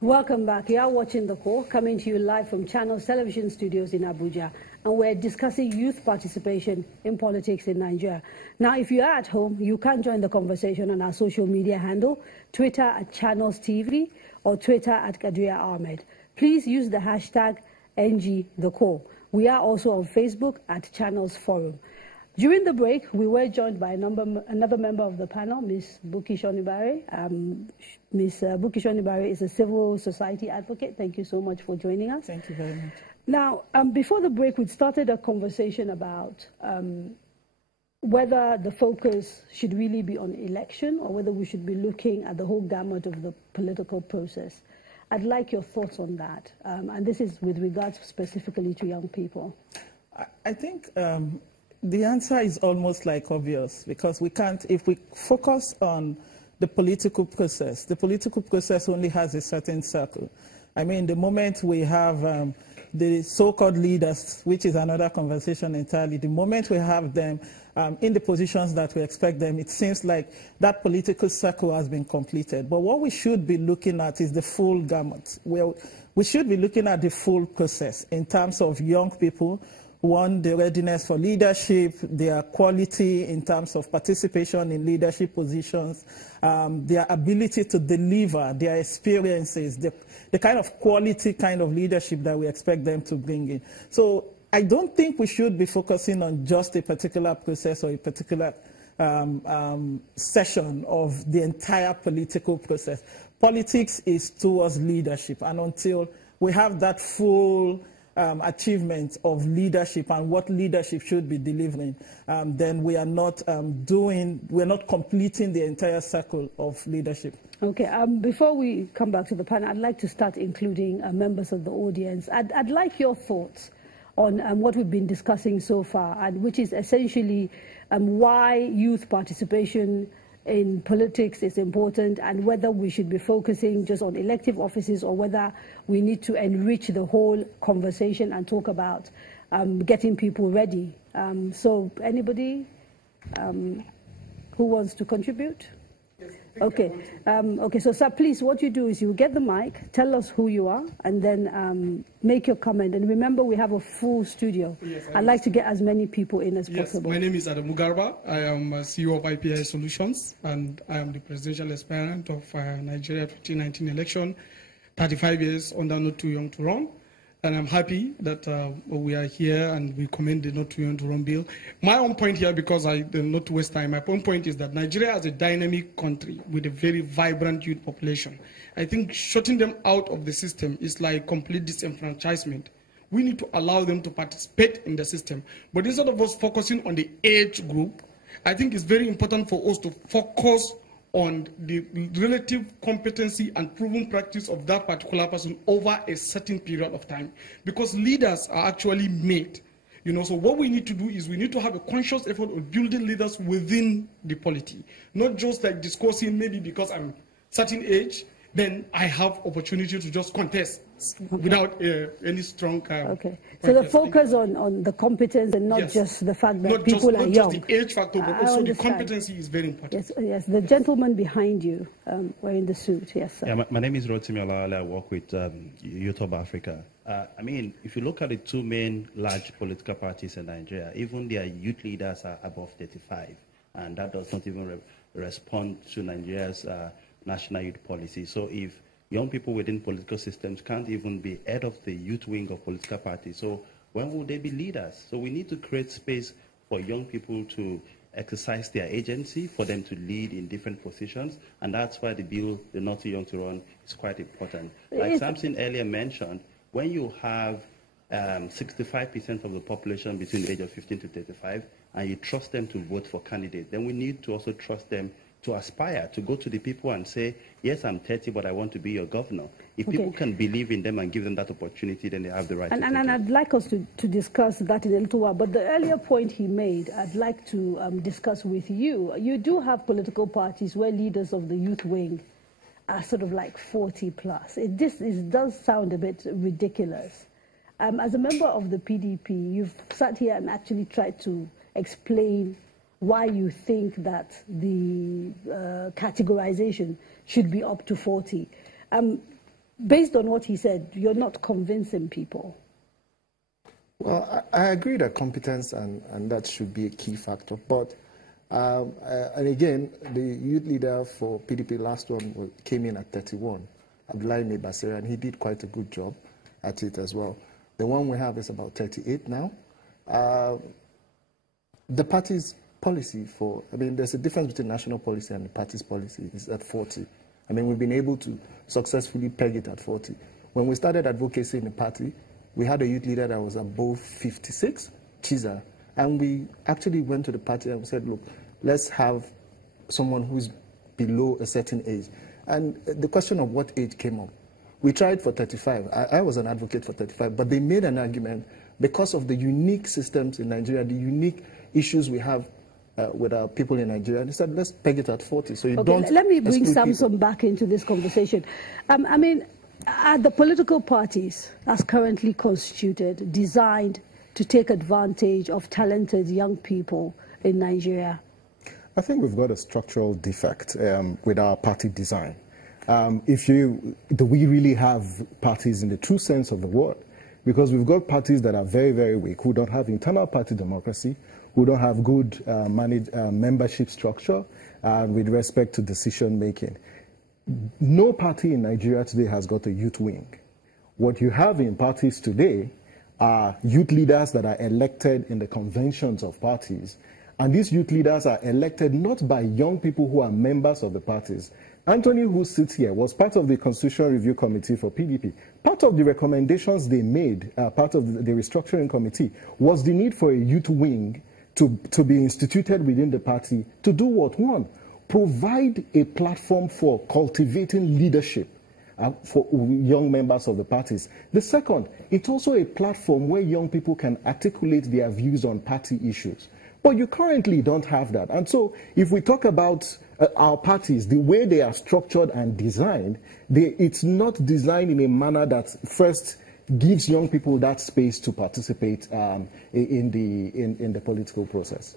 Welcome back. You are watching The Core, coming to you live from Channels Television Studios in Abuja. And we're discussing youth participation in politics in Nigeria. Now, if you are at home, you can join the conversation on our social media handle, Twitter at Channels TV or Twitter at Kadria Ahmed. Please use the hashtag #NGTheCore. We are also on Facebook at Channels Forum. During the break, we were joined by another member of the panel, Ms. Buki Shonibare. Ms. Buki Shonibare is a civil society advocate. Thank you so much for joining us. Thank you very much. Now, before the break, we started a conversation about whether the focus should really be on election or whether we should be looking at the whole gamut of the political process. I'd like your thoughts on that. And this is with regards specifically to young people. I think the answer is almost like obvious, because we can't, if we focus on the political process only has a certain circle. I mean, the moment we have the so-called leaders, which is another conversation entirely, the moment we have them in the positions that we expect them, it seems like that political circle has been completed. But what we should be looking at is the full gamut. We should be looking at the full process in terms of young people. One, the readiness for leadership, their quality in terms of participation in leadership positions, their ability to deliver, their experiences, the kind of quality kind of leadership that we expect them to bring in. So I don't think we should be focusing on just a particular process or a particular session of the entire political process. Politics is towards leadership, and until we have that full achievement of leadership and what leadership should be delivering, then we are not we're not completing the entire circle of leadership. Okay, before we come back to the panel, I'd like to start including members of the audience. I'd like your thoughts on what we've been discussing so far, and which is essentially why youth participation in politics is important, and whether we should be focusing just on elective offices or whether we need to enrich the whole conversation and talk about getting people ready. So anybody who wants to contribute? Yes, okay. Okay, so sir, please, what you do is you get the mic, tell us who you are, and then make your comment. And remember, we have a full studio. Yes, I'd like to get as many people in as possible. My name is Adamu Garba. I am CEO of IPI Solutions, and I am the presidential aspirant of Nigeria 2019 election, 35 years under Not Too Young to Run. And I'm happy that we are here and we commend the Not Too Young to Run bill. My own point here, because I not to waste time, my own point is that Nigeria is a dynamic country with a very vibrant youth population. I think shutting them out of the system is like complete disenfranchisement. We need to allow them to participate in the system. But instead of us focusing on the age group, I think it's very important for us to focus on the relative competency and proven practice of that particular person over a certain period of time. Because leaders are actually made. So what we need to do is we need to have a conscious effort of building leaders within the polity. Not just like discussing maybe because I'm certain age, then I have opportunity to just contest without any strong... okay. So the focus on the competence and not just the fact that people are young. Not just the age factor, but also the competency is very important. Yes. The gentleman behind you wearing the suit. Yes, sir. Yeah, my name is Rotimi Olawale. I work with Youth of Africa. I mean, if you look at the two main large political parties in Nigeria, even their youth leaders are above 35. And that does not even respond to Nigeria's national youth policy. So if young people within political systems can't even be head of the youth wing of political parties, so when will they be leaders? So we need to create space for young people to exercise their agency, for them to lead in different positions, and that's why the bill, the Not Too Young to Run, is quite important. Like Samson earlier mentioned, when you have 65% of the population between the age of 15 to 35, and you trust them to vote for candidates, then we need to also trust them to aspire, to go to the people and say, yes, I'm 30, but I want to be your governor. If people can believe in them and give them that opportunity, then they have the right to take it. And I'd like us to discuss that in a little while. But the earlier point he made, I'd like to discuss with you. You do have political parties where leaders of the youth wing are sort of like 40 plus. It does sound a bit ridiculous. As a member of the PDP, you've sat here and actually tried to explain why you think that the categorization should be up to 40. based on what he said, you're not convincing people. Well, I agree that competence and that should be a key factor. But, and again, the youth leader for PDP last one came in at 31, Abdullahi Basira, and he did quite a good job at it as well. The one we have is about 38 now. The party's policy for, I mean, there's a difference between national policy and the party's policy is at 40. I mean, we've been able to successfully peg it at 40. When we started advocacy in the party, we had a youth leader that was above 56, Chiza, and we actually went to the party and we said, look, let's have someone who's below a certain age. And the question of what age came up. We tried for 35. I was an advocate for 35, but they made an argument because of the unique systems in Nigeria, the unique issues we have with our people in Nigeria. And they said, let's peg it at 40. So you don't. Let me bring Samson back into this conversation. I mean, are the political parties as currently constituted designed to take advantage of talented young people in Nigeria? I think we've got a structural defect with our party design. Do we really have parties in the true sense of the word? Because we've got parties that are very, very weak, who don't have internal party democracy, who don't have good membership structure with respect to decision making. No party in Nigeria today has got a youth wing. What you have in parties today are youth leaders that are elected in the conventions of parties. And these youth leaders are elected not by young people who are members of the parties. Anthony, who sits here, was part of the Constitutional Review Committee for PDP. Part of the recommendations they made, part of the restructuring committee, was the need for a youth wing to be instituted within the party to do what? One, provide a platform for cultivating leadership for young members of the parties. The second, it's also a platform where young people can articulate their views on party issues. But you currently don't have that. And so if we talk about our parties, the way they are structured and designed, it's not designed in a manner that first gives young people that space to participate in the political process.